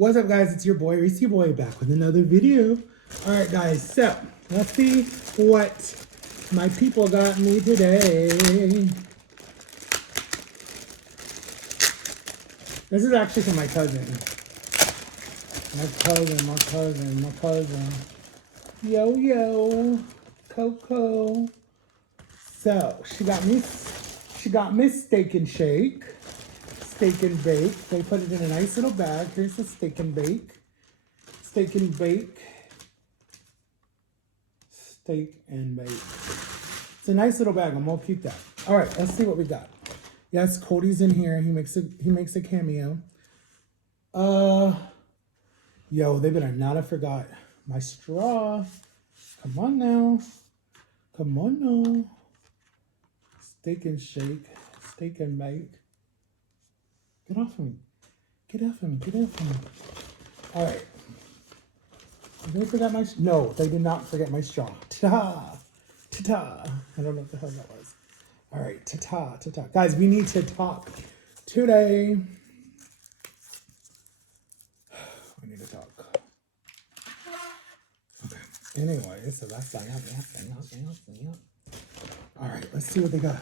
What's up, guys? It's your boy, Reese Boy, back with another video. All right, guys, so let's see what my people got me today. This is actually from my cousin. My cousin. Yo, Coco. So she got me steak and shake. Steak and bake. They put it in a nice little bag. Here's the steak and bake. Steak and bake. Steak and bake. It's a nice little bag. I'm gonna keep that. All right, let's see what we got. Yes, Cody's in here. He makes a cameo. Yo, they better not have forgot my straw. Come on now. Come on now. Steak and shake. Steak and bake. Get off of me. Get off of me. Get off of me. All right. Did they forget my... No, they did not forget my straw. Ta-ta. Ta-ta. I don't know what the hell that was. All right. Ta-ta. Ta-ta. Guys, we need to talk today. We need to talk. Okay. Anyway, so that's that. All right. Let's see what they got.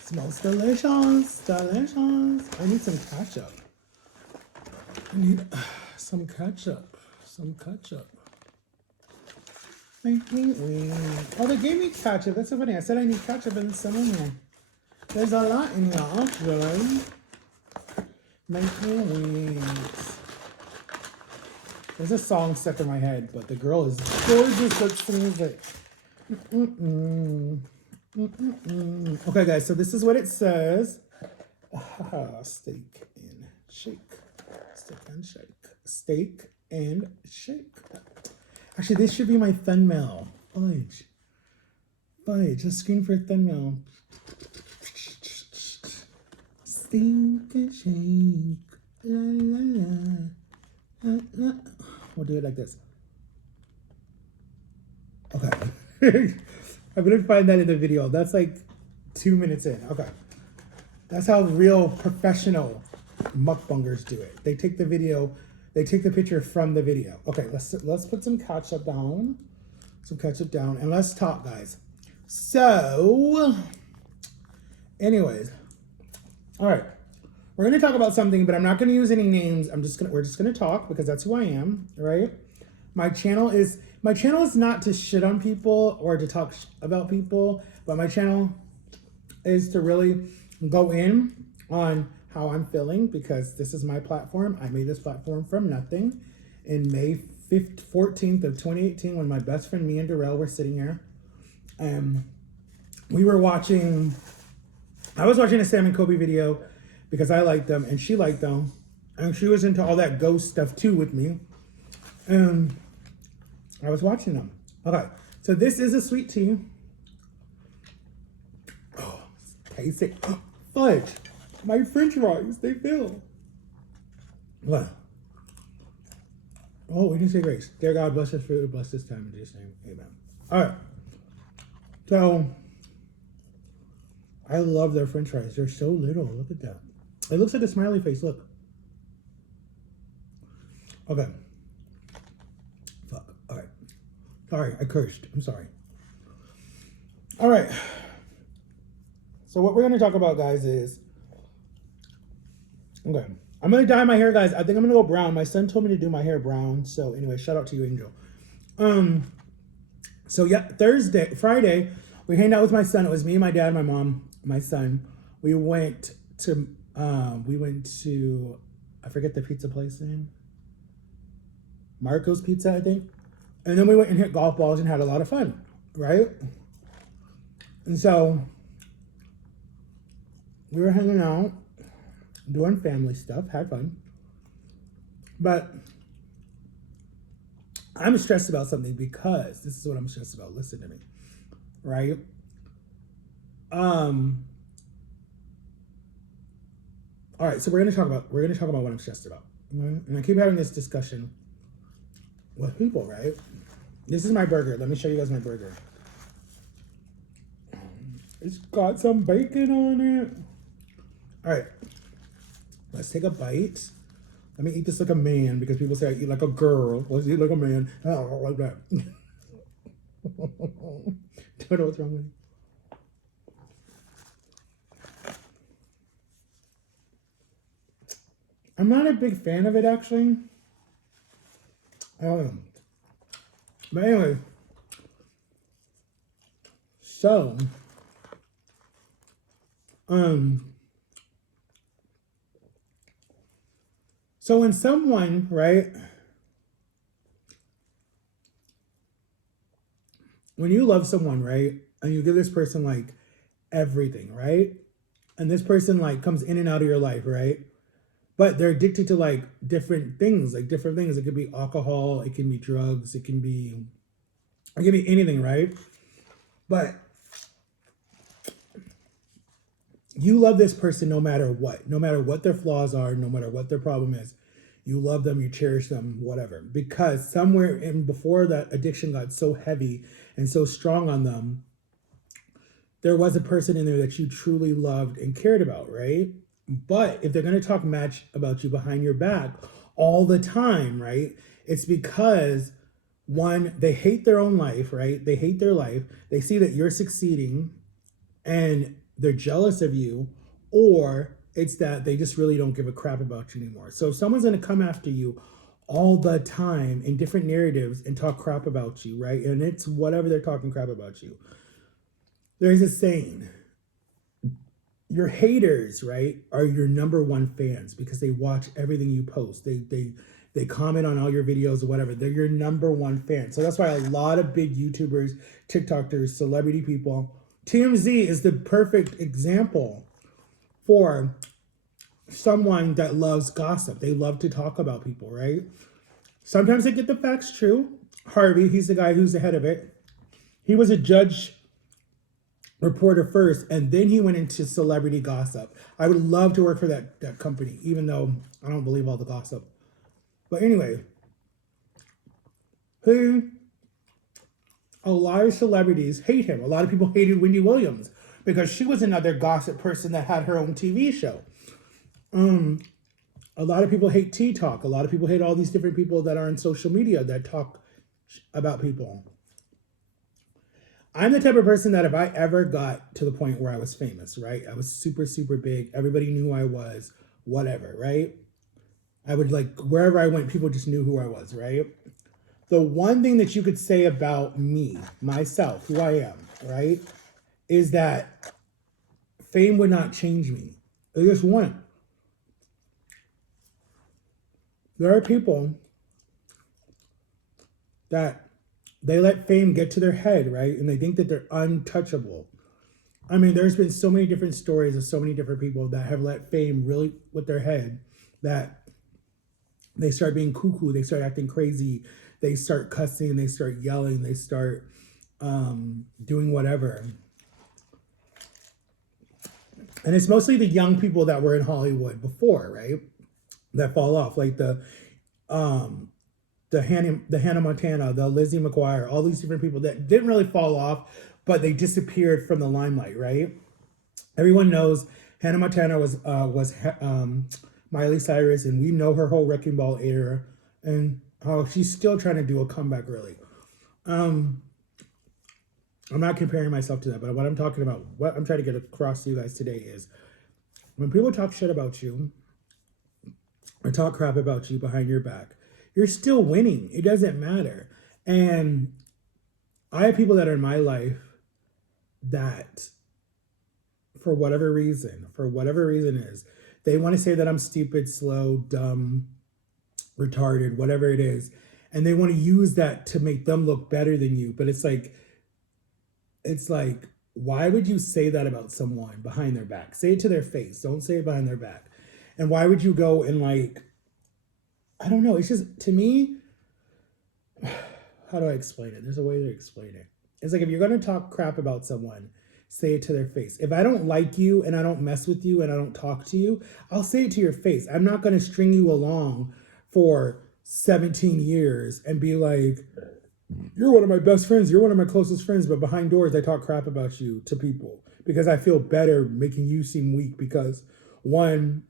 Smells delicious, delicious. I need some ketchup. I need some ketchup, Make me weak. Oh, they gave me ketchup. That's so funny. I said I need ketchup and some in here. There's a lot in here, actually. Make me weak. There's a song stuck in my head, but the girl is gorgeous. Let's sing it. Okay, guys, so this is what it says. Steak and shake. Steak and shake. Steak and shake. Actually, this should be my thumbnail. Fudge. A screen for a thumbnail. Steak and shake. La, la, la. La. We'll do it like this. Okay. I'm gonna find that in the video. That's like 2 minutes in. Okay. That's how real professional mukbangers do it. They take the video, they take the picture from the video. Okay, let's put some ketchup down. And let's talk, guys. So, anyways. All right. We're gonna talk about something, but I'm not gonna use any names. We're just gonna talk because that's who I am, right? My channel is not to shit on people or to talk about people, but my channel is to really go in on how I'm feeling because this is my platform. I made this platform from nothing in May 14th of 2018 when my best friend, me and Darrell, were sitting here. I was watching a Sam and Kobe video because I liked them and she liked them. And she was into all that ghost stuff too with me. And I was watching them. Okay, so this is a sweet tea. Oh, taste it. Oh, fudge. My french fries, they fill. What? Oh, we can say grace. Dear God, bless this food, bless this time in Jesus' name. Amen. All right. So, I love their french fries. They're so little. Look at that. It looks like a smiley face. Look. Okay. Fuck. All right. Sorry, I cursed. I'm sorry. All right. So what we're going to talk about, guys, is... Okay. I'm going to dye my hair, guys. I think I'm going to go brown. My son told me to do my hair brown. So anyway, shout out to you, Angel. So yeah, Friday, we hanged out with my son. It was me, my dad, my mom, my son. We went to, I forget the pizza place name. Marco's Pizza, I think. And then we went and hit golf balls and had a lot of fun, right? And so we were hanging out, doing family stuff, had fun. But I'm stressed about something because this is what I'm stressed about. Listen to me, right? All right, so we're gonna talk about what I'm stressed about. And I keep having this discussion with people, right? This is my burger. Let me show you guys my burger. It's got some bacon on it. All right, let's take a bite. Let me eat this like a man because people say I eat like a girl. Let's eat like a man. Oh, like that. Don't know what's wrong with me. I'm not a big fan of it, actually. I don't know. But anyway, so, so when someone, right, when you love someone, right, and you give this person like everything, right, and this person like comes in and out of your life, right, but they're addicted to like different things, like different things. It could be alcohol, it can be drugs, it can be anything, right? But you love this person no matter what their flaws are, no matter what their problem is. You love them, you cherish them, whatever. Because somewhere in before that addiction got so heavy and so strong on them, there was a person in there that you truly loved and cared about, right? But if they're going to talk match about you behind your back all the time, right? It's because one, they hate their own life, right? They hate their life. They see that you're succeeding and they're jealous of you, or it's that they just really don't give a crap about you anymore. So if someone's going to come after you all the time in different narratives and talk crap about you, right? And it's whatever they're talking crap about you. There's a saying, your haters, right, are your number one fans because they watch everything you post. They comment on all your videos or whatever. They're your number one fan. So that's why a lot of big YouTubers, TikTokers, celebrity people, TMZ is the perfect example for someone that loves gossip. They love to talk about people, right? Sometimes they get the facts true. Harvey, he's the guy who's the head of it. He was a judge reporter first, and then he went into celebrity gossip. I would love to work for that company, even though I don't believe all the gossip. But anyway, a lot of celebrities hate him. A lot of people hated Wendy Williams because she was another gossip person that had her own TV show. A lot of people hate T-Talk. A lot of people hate all these different people that are on social media that talk about people. I'm the type of person that if I ever got to the point where I was famous, right? I was super, super big. Everybody knew who I was, whatever, right? I would like, wherever I went, people just knew who I was, right? The one thing that you could say about me, myself, who I am, right, is that fame would not change me. It just wouldn't. There are people that they let fame get to their head, right? And they think that they're untouchable. I mean, there's been so many different stories of so many different people that have let fame really with their head that they start being cuckoo, they start acting crazy, they start cussing, they start yelling, they start doing whatever. And it's mostly the young people that were in Hollywood before, right? That fall off, like the Hannah Montana, the Lizzie McGuire, all these different people that didn't really fall off, but they disappeared from the limelight, right? Everyone knows Hannah Montana was Miley Cyrus, and we know her whole Wrecking Ball era, and how she's still trying to do a comeback, really. I'm not comparing myself to that, but what I'm talking about, what I'm trying to get across to you guys today is when people talk shit about you or talk crap about you behind your back, you're still winning. It doesn't matter. And I have people that are in my life that for whatever reason is, they want to say that I'm stupid, slow, dumb, retarded, whatever it is. And they want to use that to make them look better than you. But it's like, why would you say that about someone behind their back? Say it to their face. Don't say it behind their back. And why would you go and like, I don't know. It's just, to me, how do I explain it? There's a way to explain it. It's like if you're going to talk crap about someone, say it to their face. If I don't like you and I don't mess with you and I don't talk to you, I'll say it to your face. I'm not going to string you along for 17 years and be like, you're one of my best friends, you're one of my closest friends, but behind doors I talk crap about you to people because I feel better making you seem weak because, one,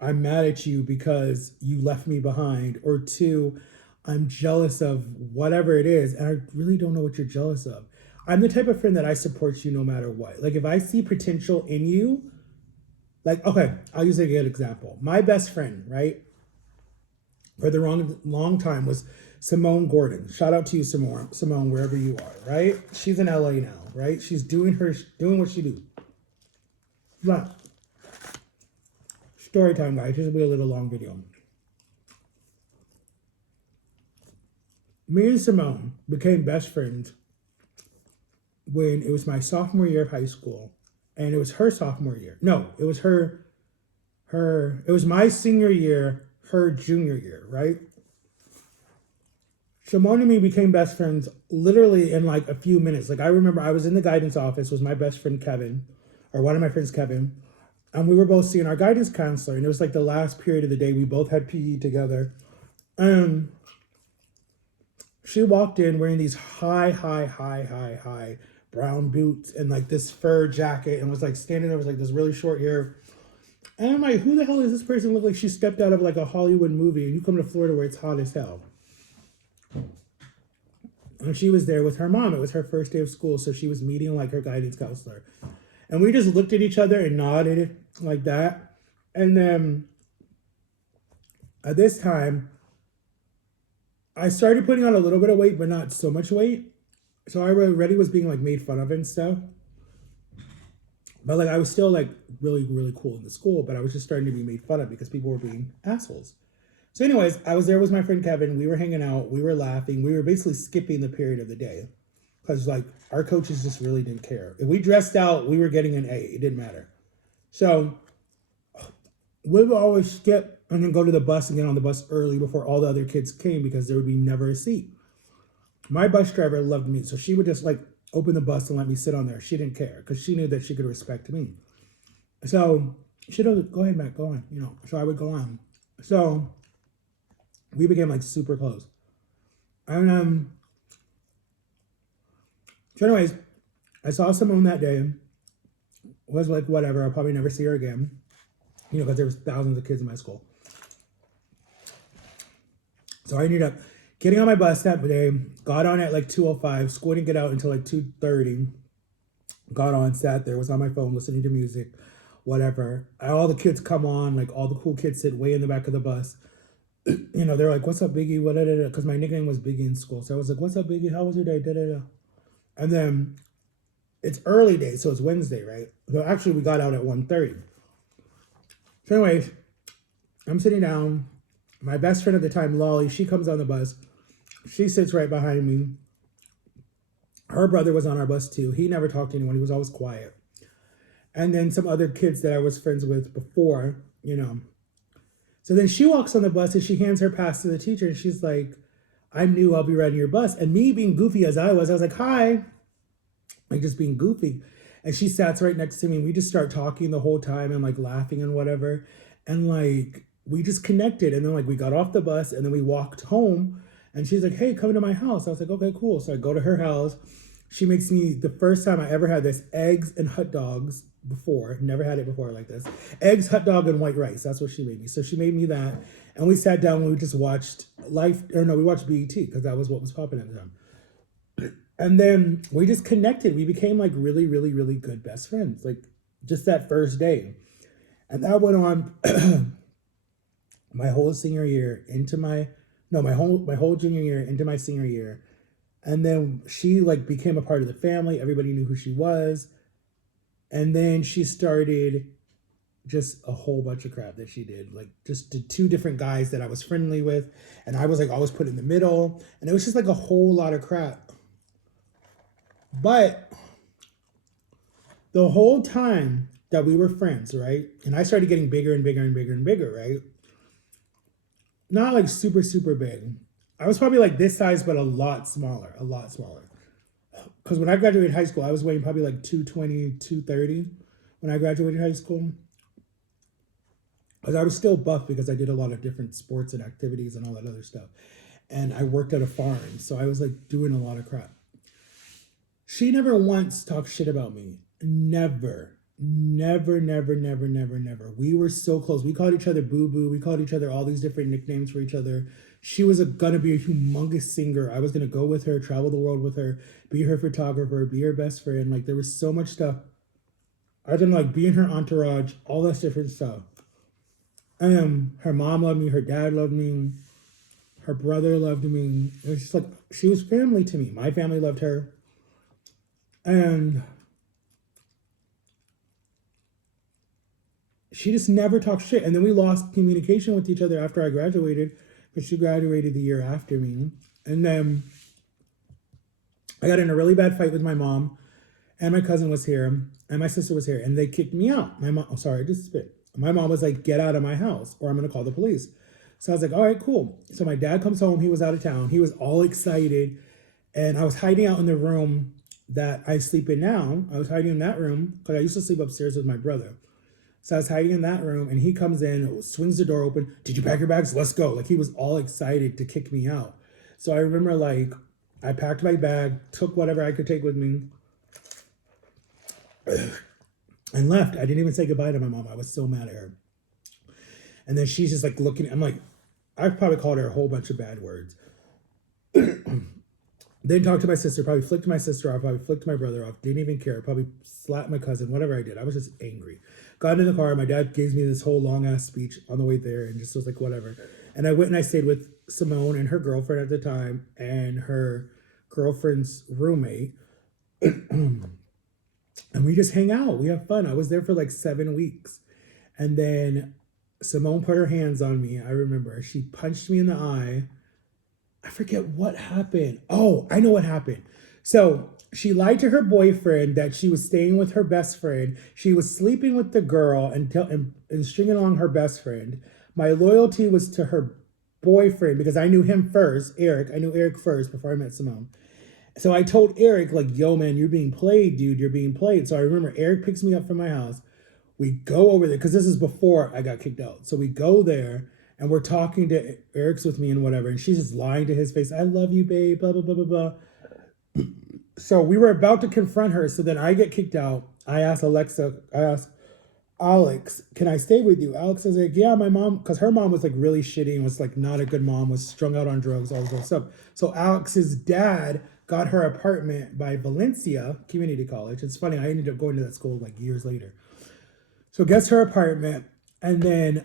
I'm mad at you because you left me behind, or two, I'm jealous of whatever it is, and I really don't know what you're jealous of. I'm the type of friend that I support you no matter what. Like if I see potential in you, like okay, I'll use a good example. My best friend, right, for the long time was Simone Gordon. Shout out to you, Simone, wherever you are, right? She's in LA now, right? She's doing what she do. But story time, guys. This will be a little long video. Me and Simone became best friends when it was my sophomore year of high school, and it was her sophomore year. No, it was it was my senior year, her junior year, right? Simone and me became best friends literally in like a few minutes. Like I remember I was in the guidance office, was my best friend Kevin, or one of my friends Kevin, and we were both seeing our guidance counselor, and it was like the last period of the day. We both had PE together. And she walked in wearing these high brown boots and like this fur jacket, and was like standing there with like this really short hair. And I'm like, who the hell does this person look like she stepped out of like a Hollywood movie, and you come to Florida where it's hot as hell? And she was there with her mom. It was her first day of school, so she was meeting like her guidance counselor. And we just looked at each other and nodded like that. And then at this time, I started putting on a little bit of weight, but not so much weight. So I already was being like made fun of and stuff. But like I was still like really, really cool in the school, but I was just starting to be made fun of because people were being assholes. So anyways, I was there with my friend Kevin. We were hanging out. We were laughing. We were basically skipping the period of the day because like our coaches just really didn't care. If we dressed out, we were getting an A. It didn't matter. So we would always skip and then go to the bus and get on the bus early before all the other kids came because there would be never a seat. My bus driver loved me, so she would just like open the bus and let me sit on there. She didn't care because she knew that she could respect me. So she'd go ahead, Matt, go on. You know, so I would go on. So we became like super close. And so anyways, I saw Simone that day. Was like, whatever, I'll probably never see her again. You know, because there was thousands of kids in my school. So I ended up getting on my bus that day, got on at like 2:05, school didn't get out until like 2:30. Got on, sat there, was on my phone, listening to music, whatever. All the kids come on, like all the cool kids sit way in the back of the bus. You know, they're like, what's up, Biggie? What? Because my nickname was Biggie in school. So I was like, what's up, Biggie? How was your day? Da-da-da. And then it's early day, so it's Wednesday, right? So actually we got out at 1:30. So anyways, I'm sitting down. My best friend at the time, Lolly, she comes on the bus. She sits right behind me. Her brother was on our bus too. He never talked to anyone. He was always quiet. And then some other kids that I was friends with before, you know. So then she walks on the bus and she hands her pass to the teacher. And she's like, I'm new. I'll be riding your bus. And me being goofy as I was like, hi. Like just being goofy. And she sat right next to me. And we just start talking the whole time and like laughing and whatever. And like, we just connected. And then like we got off the bus and then we walked home. And she's like, hey, come to my house. I was like, okay, cool. So I go to her house. She makes me, the first time I ever had this, eggs and hot dogs before. Never had it before like this. Eggs, hot dog, and white rice. That's what she made me. So she made me that. And we sat down and we just watched we watched BET because that was what was popping at the time. And then we just connected. We became like really, really, really good best friends. Like just that first day. And that went on my whole senior year into my whole junior year into my senior year. And then she like became a part of the family. Everybody knew who she was. And then she started just a whole bunch of crap that she did. Like just the two different guys that I was friendly with. And I was like always put in the middle. And it was just like a whole lot of crap. But the whole time that we were friends, right? And I started getting bigger and bigger and bigger and bigger, right? Not like super, super big. I was probably like this size, but a lot smaller. Because when I graduated high school, I was weighing probably like 220, 230 when I graduated high school. Because I was still buff because I did a lot of different sports and activities and all that other stuff. And I worked at a farm, so I was like doing a lot of crap. She never once talked shit about me. Never. Never, never, never, never, never. We were so close. We called each other Boo Boo. We called each other all these different nicknames for each other. She was gonna be a humongous singer. I was gonna go with her, travel the world with her, be her photographer, be her best friend. Like there was so much stuff. I was gonna like be in her entourage, all this different stuff. Her mom loved me. Her dad loved me. Her brother loved me. It was just like she was family to me. My family loved her, and she just never talked shit. And then we lost communication with each other after I graduated, but she graduated the year after me. And then I got in a really bad fight with my mom, and my cousin was here, and my sister was here, and they kicked me out. My mom, oh, sorry, I just spit. My mom was like, get out of my house, or I'm gonna call the police. So I was like, all right, cool. So my dad comes home, he was out of town, he was all excited, and I was hiding out in the room that I sleep in now. I was hiding in that room because I used to sleep upstairs with my brother. So I was hiding in that room, and he comes in, swings the door open. Did you pack your bags? Let's go. Like he was all excited to kick me out. So I remember like I packed my bag, took whatever I could take with me, and left. I didn't even say goodbye to my mom. I was so mad at her. And then she's just like looking. I'm like, I probably called her a whole bunch of bad words. Then talked to my sister, probably flicked my sister off, probably flicked my brother off, didn't even care, probably slapped my cousin, whatever I did. I was just angry. Got in the car, my dad gave me this whole long ass speech on the way there and just was like, whatever. And I went and I stayed with Simone and her girlfriend at the time and her girlfriend's roommate. And we just hang out. We have fun. I was there for like 7 weeks. And then Simone put her hands on me. I remember she punched me in the eye. I forget what happened. Oh, I know what happened. So she lied to her boyfriend that she was staying with her best friend. She was sleeping with the girl and stringing along her best friend. My loyalty was to her boyfriend because I knew him first, Eric. I knew Eric first before I met Simone. So I told Eric, like, yo, man, you're being played, dude. You're being played. So I remember Eric picks me up from my house. We go over there because this is before I got kicked out. So we go there and we're talking to Eric's with me and whatever. And she's just lying to his face. I love you, babe, blah, blah, blah, blah, blah. So we were about to confront her. So then I get kicked out. I asked Alex, can I stay with you? Alex is like, yeah, my mom, because her mom was like really shitty and was like not a good mom, was strung out on drugs, all this stuff. So Alex's dad got her apartment by Valencia Community College. It's funny, I ended up going to that school like years later. So gets her apartment, and then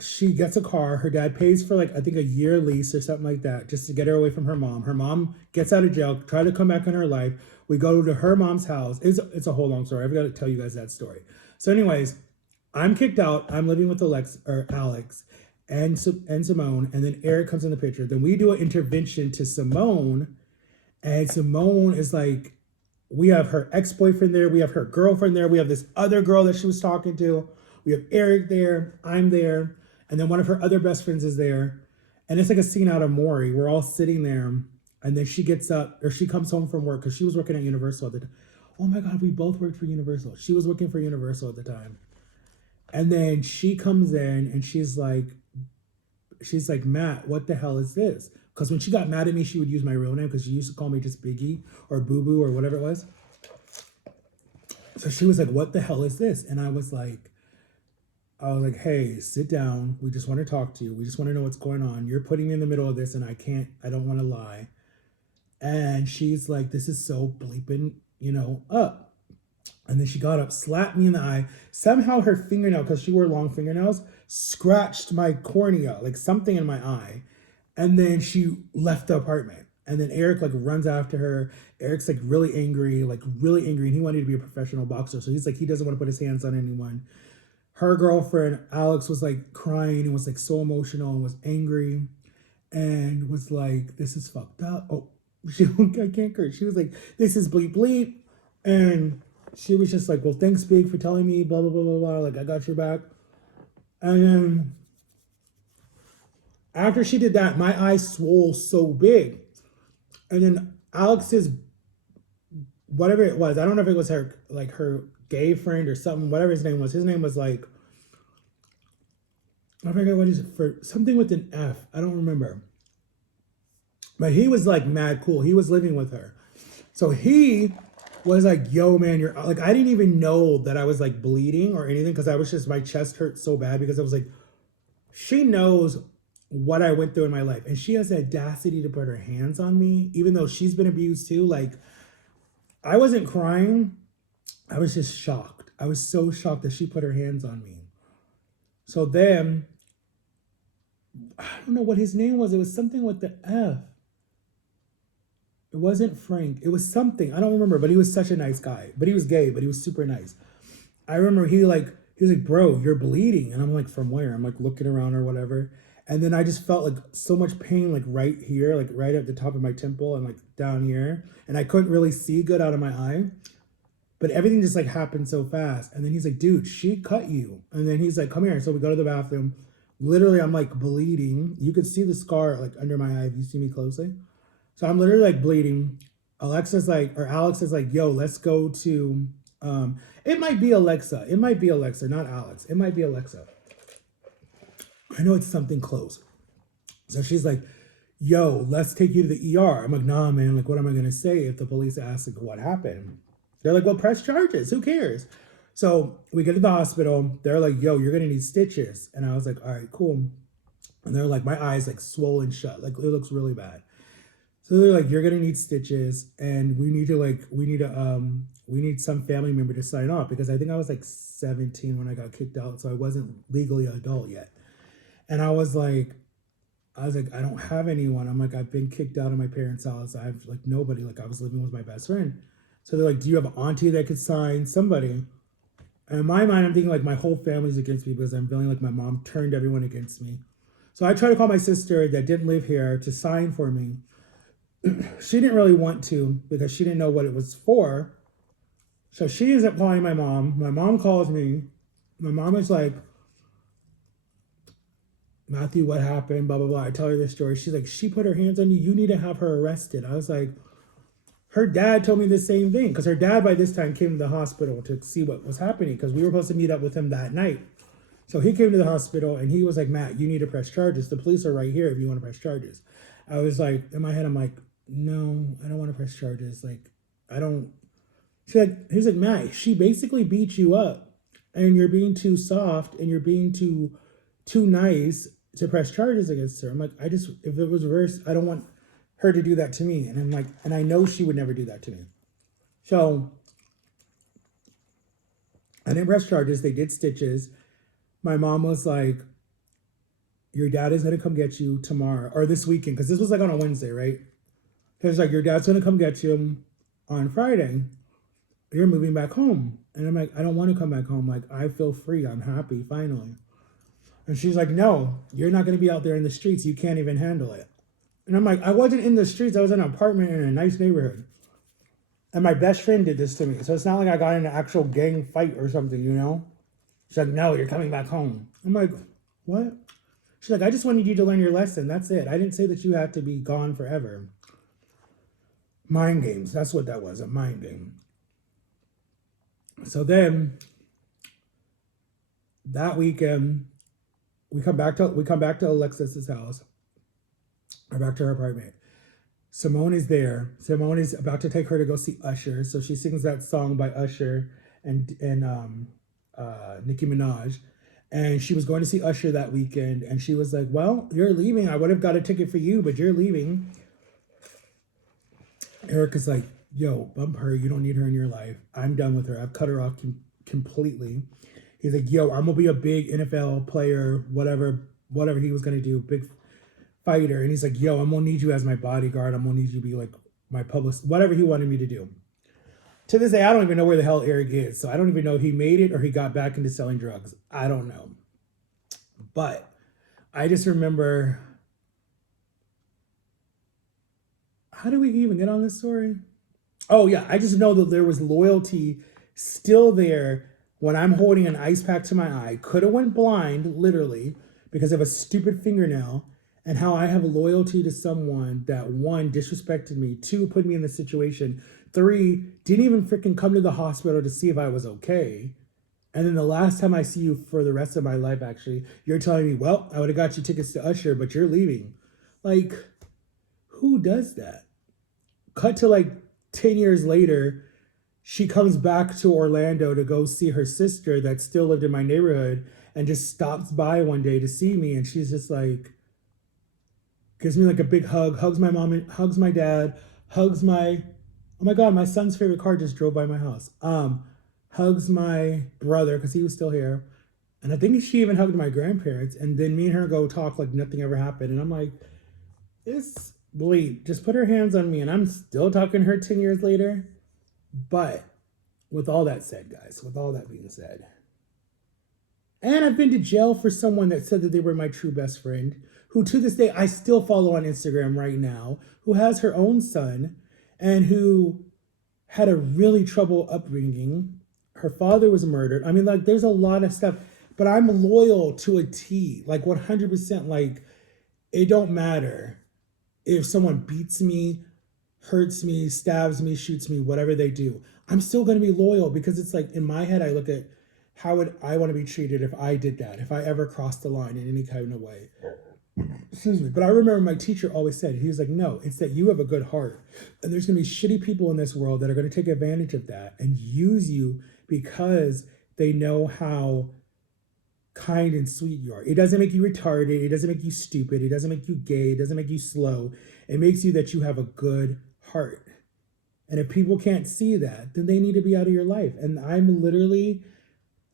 she gets a car. Her dad pays for like I think a year lease or something like that just to get her away from her mom. Her mom gets out of jail, try to come back in her life. We go to her mom's house. It's a whole long story. I've got to tell you guys that story. So, anyways, I'm kicked out. I'm living with Alex and Simone, and then Eric comes in the picture. Then we do an intervention to Simone, and Simone is like, we have her ex-boyfriend there, we have her girlfriend there, we have this other girl that she was talking to, we have Eric there, I'm there, and then one of her other best friends is there. And it's like a scene out of Maury. We're all sitting there, and then she gets up, or she comes home from work, because she was working at Universal at the time. Oh my God, we both worked for Universal. She was working for Universal at the time. And then she comes in, and she's like, Matt, what the hell is this? Because when she got mad at me, she would use my real name because she used to call me just Biggie or Boo Boo or whatever it was. So she was like, what the hell is this? And I was like, hey, sit down. We just want to talk to you. We just want to know what's going on. You're putting me in the middle of this and I don't want to lie. And she's like, this is so bleeping, up. And then she got up, slapped me in the eye. Somehow her fingernail, because she wore long fingernails, scratched my cornea, like something in my eye. And then she left the apartment. And then Eric like runs after her. Eric's like really angry. And he wanted to be a professional boxer. So he's like, he doesn't want to put his hands on anyone. Her girlfriend, Alex, was like crying and was like so emotional and was angry and was like, this is fucked up. Oh, I can't curse. She was like, this is bleep bleep. And she was just like, well, thanks, Big, for telling me, blah, blah, blah, blah, blah. Like, I got your back. And then after she did that, my eyes swole so big. And then Alex's, whatever it was, I don't know if it was her gay friend or something, whatever his name was like, I forget what is it, for something with an F. I don't remember. But he was like mad cool. He was living with her. So he was like, yo, man, you're like, I didn't even know that I was like bleeding or anything because I was just, my chest hurt so bad because I was like, she knows what I went through in my life. And she has the audacity to put her hands on me, even though she's been abused too. Like, I wasn't crying. I was just shocked. I was so shocked that she put her hands on me. So then, I don't know what his name was. It was something with the F. It wasn't Frank. It was something. I don't remember, but he was such a nice guy. But he was gay, but he was super nice. I remember he was like, bro, you're bleeding. And I'm like, from where? I'm like looking around or whatever. And then I just felt like so much pain, like right here, like right at the top of my temple and like down here. And I couldn't really see good out of my eye. But everything just like happened so fast. And then he's like, dude, she cut you. And then he's like, come here. So we go to the bathroom. Literally, I'm like bleeding. You could see the scar like under my eye if you see me closely. So I'm literally like bleeding. Alex is like, yo, let's go to, it might be Alexa. It might be Alexa, not Alex. It might be Alexa. I know it's something close. So she's like, yo, let's take you to the ER. I'm like, nah, man. Like, what am I going to say if the police ask, like, what happened? They're like, well, press charges. Who cares? So we get to the hospital. They're like, yo, you're going to need stitches. And I was like, all right, cool. And they're like, my eyes like swollen shut. Like, it looks really bad. So they're like, you're gonna need stitches, and we need some family member to sign off because I think I was like 17 when I got kicked out, so I wasn't legally an adult yet. And I was like, I don't have anyone. I'm like, I've been kicked out of my parents' house. I have like nobody. Like I was living with my best friend. So they're like, do you have an auntie that could sign? Somebody. And in my mind, I'm thinking like my whole family's against me because I'm feeling like my mom turned everyone against me. So I tried to call my sister that didn't live here to sign for me. She didn't really want to because she didn't know what it was for. So she ends up calling my mom. My mom calls me. My mom is like, Matthew, what happened? Blah, blah, blah. I tell her this story. She's like, she put her hands on you. You need to have her arrested. I was like, her dad told me the same thing because her dad by this time came to the hospital to see what was happening because we were supposed to meet up with him that night. So he came to the hospital and he was like, Matt, you need to press charges. The police are right here if you want to press charges. I was like, in my head, I'm like, no, I don't want to press charges. Like, I don't. He's like, Matt, she basically beat you up and you're being too soft and you're being too nice to press charges against her. I'm like, if it was reversed, I don't want her to do that to me. And I'm like, and I know she would never do that to me. So I didn't press charges. They did stitches. My mom was like, your dad is going to come get you tomorrow or this weekend. Cause this was like on a Wednesday, right? Cause like your dad's going to come get you on Friday. You're moving back home. And I'm like, I don't want to come back home. Like, I feel free. I'm happy, finally. And she's like, no, you're not going to be out there in the streets. You can't even handle it. And I'm like, I wasn't in the streets. I was in an apartment in a nice neighborhood. And my best friend did this to me. So it's not like I got in an actual gang fight or something, you know? She's like, no, you're coming back home. I'm like, what? She's like, I just wanted you to learn your lesson. That's it. I didn't say that you had to be gone forever. Mind games. That's what that was, a mind game. So then that weekend, we come back to Alexis's house, or back to her apartment. Simone is there. Simone is about to take her to go see Usher. So she sings that song by Usher and Nicki Minaj. And she was going to see Usher that weekend. And she was like, well, you're leaving. I would have got a ticket for you, but you're leaving. Erica's like, yo, bump her. You don't need her in your life. I'm done with her. I've cut her off completely. He's like, yo, I'm going to be a big NFL player, whatever he was going to do, big fighter. And he's like, yo, I'm going to need you as my bodyguard. I'm going to need you to be like my public, whatever he wanted me to do. To this day, I don't even know where the hell Eric is. So I don't even know if he made it or he got back into selling drugs. I don't know. But I just remember, how did we even get on this story? Oh yeah, I just know that there was loyalty still there when I'm holding an ice pack to my eye. Could have went blind, literally, because of a stupid fingernail, and how I have loyalty to someone that, one, disrespected me, two, put me in this situation, three, didn't even freaking come to the hospital to see if I was okay. And then the last time I see you for the rest of my life, actually, you're telling me, well, I would have got you tickets to Usher, but you're leaving. Like, who does that? Cut to like 10 years later, she comes back to Orlando to go see her sister that still lived in my neighborhood and just stops by one day to see me. And she's just like, gives me like a big hug, hugs my mom, hugs my dad, hugs my, oh my God, my son's favorite car just drove by my house. Hugs my brother because he was still here. And I think she even hugged my grandparents. And then me and her go talk like nothing ever happened. And I'm like, this bleep just put her hands on me. And I'm still talking to her 10 years later. But with all that said, guys, with all that being said, and I've been to jail for someone that said that they were my true best friend, who to this day I still follow on Instagram right now, who has her own son, and who had a really troubled upbringing. Her father was murdered. I mean, like, there's a lot of stuff, but I'm loyal to a T, like 100%. Like, it don't matter if someone beats me, hurts me, stabs me, shoots me, whatever they do. I'm still going to be loyal because it's like in my head, I look at how would I want to be treated if I did that, if I ever crossed the line in any kind of way. Excuse me. But I remember my teacher always said, he was like, no, it's that you have a good heart. And there's going to be shitty people in this world that are going to take advantage of that and use you because they know how kind and sweet you are. It doesn't make you retarded. It doesn't make you stupid. It doesn't make you gay. It doesn't make you slow. It makes you that you have a good heart. And if people can't see that, then they need to be out of your life. And I'm literally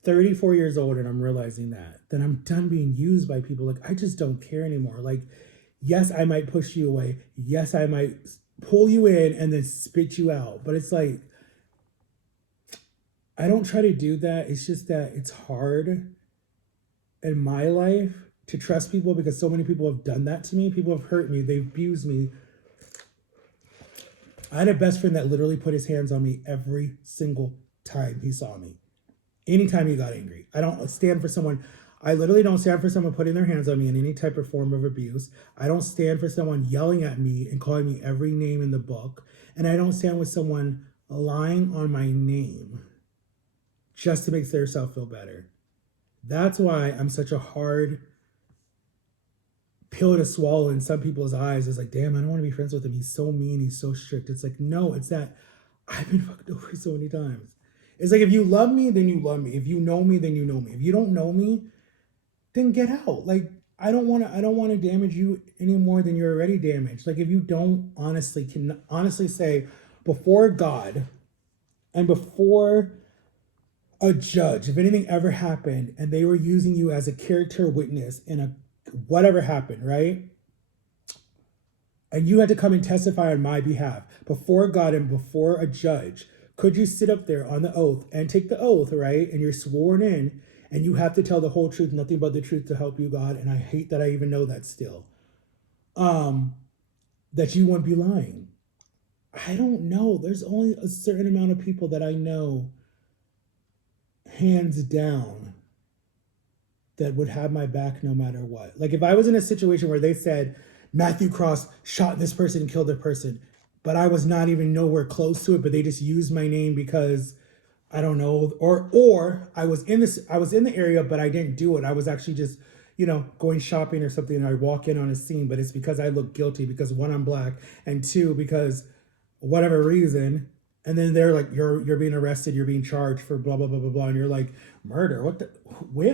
34 years old and I'm realizing that. Then I'm done being used by people. Like, I just don't care anymore. Like, yes, I might push you away. Yes, I might pull you in and then spit you out. But it's like, I don't try to do that. It's just that it's hard in my life to trust people because so many people have done that to me. People have hurt me. They've abused me. I had a best friend that literally put his hands on me every single time he saw me. Anytime he got angry. I don't stand for someone. I literally don't stand for someone putting their hands on me in any type of form of abuse. I don't stand for someone yelling at me and calling me every name in the book. And I don't stand with someone lying on my name just to make themselves feel better. That's why I'm such a hard pill to swallow in some people's eyes. It's like, damn, I don't want to be friends with him. He's so mean. He's so strict. It's like, no, it's that I've been fucked over so many times. It's like, if you love me, then you love me. If you know me, then you know me. If you don't know me, then get out. Like, I don't want to damage you any more than you're already damaged. Like, if you don't can honestly say before God and before a judge, if anything ever happened and they were using you as a character witness in a whatever happened, right? And you had to come and testify on my behalf before God and before a judge, could you sit up there on the oath and take the oath, right? And you're sworn in and you have to tell the whole truth, nothing but the truth to help you, God. And I hate that I even know that still. That you wouldn't be lying. I don't know. There's only a certain amount of people that I know, hands down, that would have my back no matter what. Like, if I was in a situation where they said Matthew Cross shot this person and killed the person, but I was not even nowhere close to it, but they just used my name because I don't know, or I was in the area, but I didn't do it. I was actually just, going shopping or something, and I walk in on a scene, but it's because I look guilty because one, I'm black, and two, because whatever reason. And then they're like, you're being arrested, you're being charged for blah, blah, blah, blah, blah. And you're like, murder, what?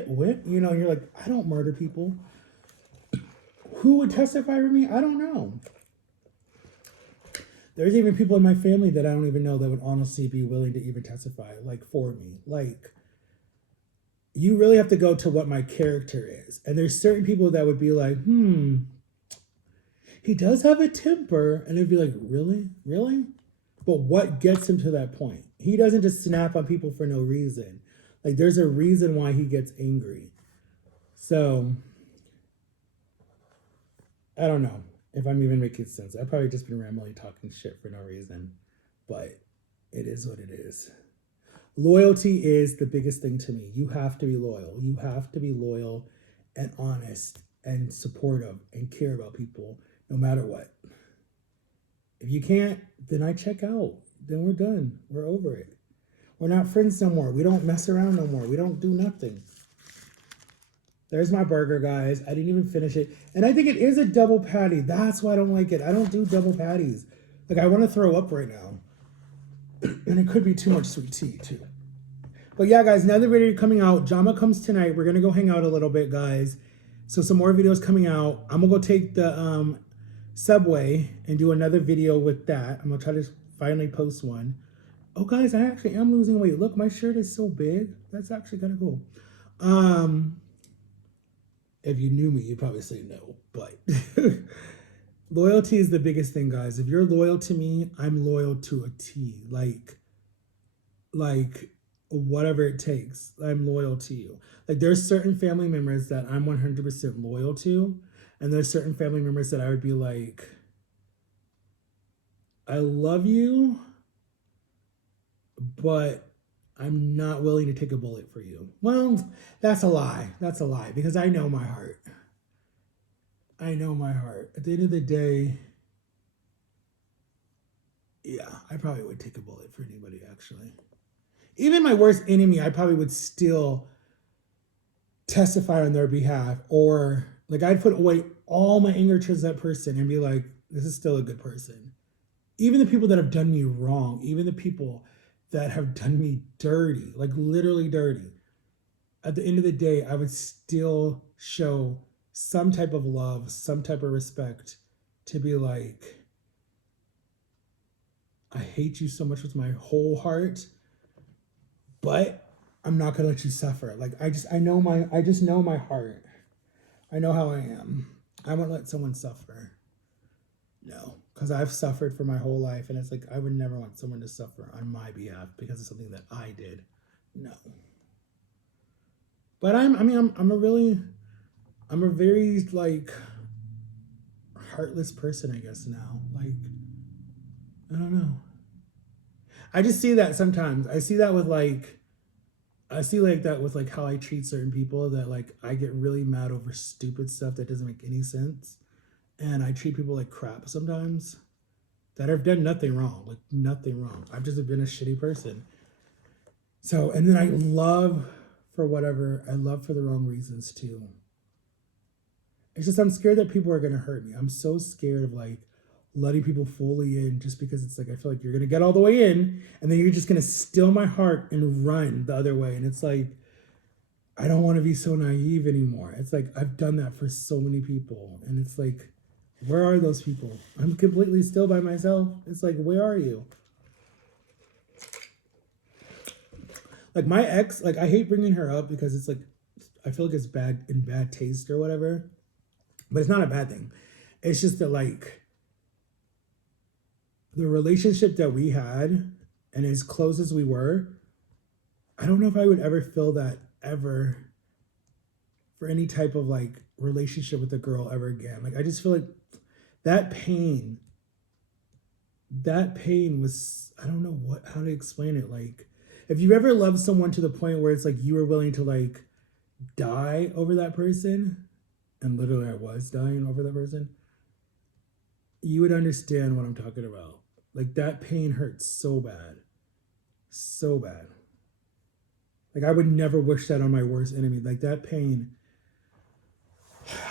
And you're like, I don't murder people. Who would testify for me? I don't know. There's even people in my family that I don't even know that would honestly be willing to even testify, like, for me. Like, you really have to go to what my character is. And there's certain people that would be like, he does have a temper. And they'd be like, really? Really? But what gets him to that point? He doesn't just snap on people for no reason. Like, there's a reason why he gets angry. So, I don't know if I'm even making sense. I've probably just been rambling, talking shit for no reason. But it is what it is. Loyalty is the biggest thing to me. You have to be loyal. You have to be loyal and honest and supportive and care about people no matter what. If you can't, then I check out. Then we're done. We're over it. We're not friends no more. We don't mess around no more. We don't do nothing. There's my burger, guys. I didn't even finish it. And I think it is a double patty. That's why I don't like it. I don't do double patties. Like, I want to throw up right now. And it could be too much sweet tea too. But yeah, guys, another video coming out. Jama comes tonight. We're gonna go hang out a little bit, guys. So some more videos coming out. I'm gonna go take the subway and do another video with that. I'm gonna try to finally post one. Oh, guys, I actually am losing weight. Look, my shirt is so big. That's actually kind of cool. If you knew me, you'd probably say no, but loyalty is the biggest thing, guys. If you're loyal to me, I'm loyal to a T. Like whatever it takes, I'm loyal to you. Like there's certain family members that I'm 100% loyal to, and there's certain family members that I would be like, I love you, but I'm not willing to take a bullet for you. Well, that's a lie. That's a lie because I know my heart. I know my heart. At the end of the day, yeah, I probably would take a bullet for anybody, actually. Even my worst enemy, I probably would still testify on their behalf. Or, like, I'd put away all my anger towards that person and be like, this is still a good person. Even the people that have done me wrong, even the people that have done me dirty, like literally dirty, at the end of the day, I would still show some type of love, some type of respect to be like, I hate you so much with my whole heart, but I'm not gonna let you suffer. Like I just know my heart. I know how I am. I won't let someone suffer. No, because I've suffered for my whole life, and it's like I would never want someone to suffer on my behalf because of something that I did. No. But I'm a very like heartless person, I guess now. Like I don't know. I just see that sometimes. I see that with like how I treat certain people, that like I get really mad over stupid stuff that doesn't make any sense. And I treat people like crap sometimes that have done nothing wrong, like nothing wrong. I've just been a shitty person. So, and then I love for the wrong reasons too. It's just, I'm scared that people are going to hurt me. I'm so scared of like letting people fully in just because it's like, I feel like you're going to get all the way in and then you're just going to steal my heart and run the other way. And it's like, I don't want to be so naive anymore. It's like, I've done that for so many people. And it's like, where are those people? I'm completely still by myself. It's like, where are you? Like my ex, like I hate bringing her up because it's like, I feel like it's bad taste or whatever, but it's not a bad thing. It's just that like the relationship that we had and as close as we were, I don't know if I would ever feel that ever for any type of like relationship with a girl ever again. Like I just feel like that pain was, I don't know how to explain it. Like if you ever loved someone to the point where it's like you were willing to like die over that person, and literally I was dying over that person, you would understand what I'm talking about. Like that pain hurts so bad. So bad. Like I would never wish that on my worst enemy. Like that pain,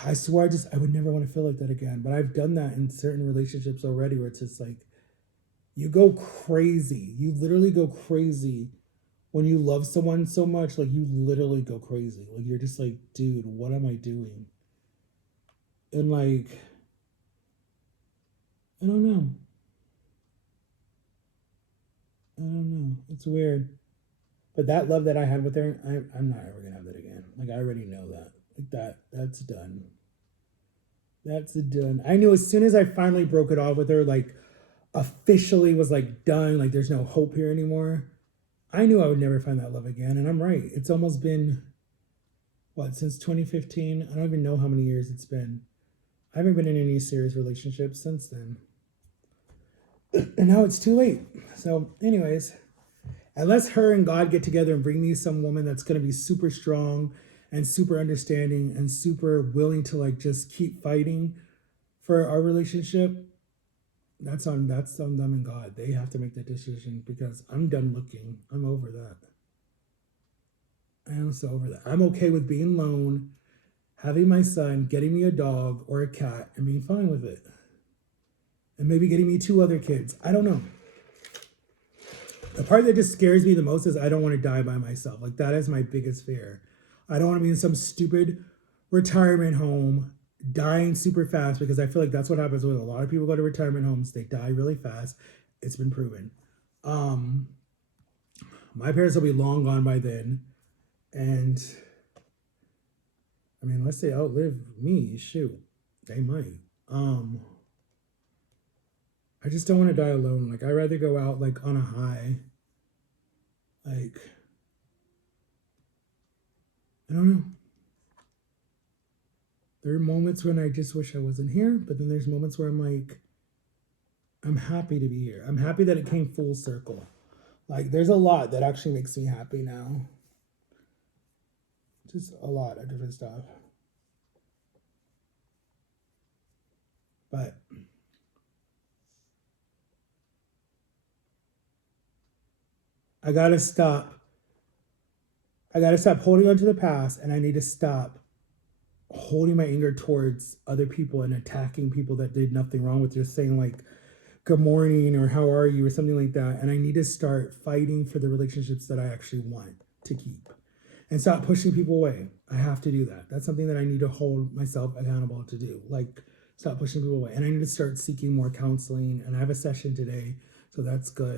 I swear I would never want to feel like that again. But I've done that in certain relationships already where it's just like, you go crazy. You literally go crazy when you love someone so much. Like you literally go crazy. Like you're just like, dude, what am I doing? And like, I don't know. It's weird. But that love that I had with her, I'm not ever gonna have that again. Like I already know that. Like that's done. That's done. I knew as soon as I finally broke it off with her, like officially was like done, like there's no hope here anymore. I knew I would never find that love again. And I'm right. It's almost been since 2015? I don't even know how many years it's been. I haven't been in any serious relationships since then. And now it's too late. So, anyways, unless her and God get together and bring me some woman that's going to be super strong and super understanding and super willing to like just keep fighting for our relationship, that's on them and God. They have to make that decision because I'm done looking. I'm over that. I am so over that. I'm okay with being alone, having my son, getting me a dog or a cat and being fine with it. And maybe getting me 2 other kids. I don't know. The part that just scares me the most is I don't want to die by myself. Like, that is my biggest fear. I don't want to be in some stupid retirement home dying super fast, because I feel like that's what happens when a lot of people go to retirement homes. They die really fast. It's been proven. My parents will be long gone by then. And I mean, unless they outlive me, shoot, they might. I just don't want to die alone. Like, I'd rather go out like on a high. Like, I don't know. There are moments when I just wish I wasn't here, but then there's moments where I'm like, I'm happy to be here. I'm happy that it came full circle. Like, there's a lot that actually makes me happy now. Just a lot of different stuff. But I gotta stop. I gotta stop holding on to the past, and I need to stop holding my anger towards other people and attacking people that did nothing wrong, with just saying like good morning or how are you or something like that. And I need to start fighting for the relationships that I actually want to keep, and stop pushing people away. I have to do that. That's something that I need to hold myself accountable to do. Like, stop pushing people away. And I need to start seeking more counseling. And I have a session today, so that's good.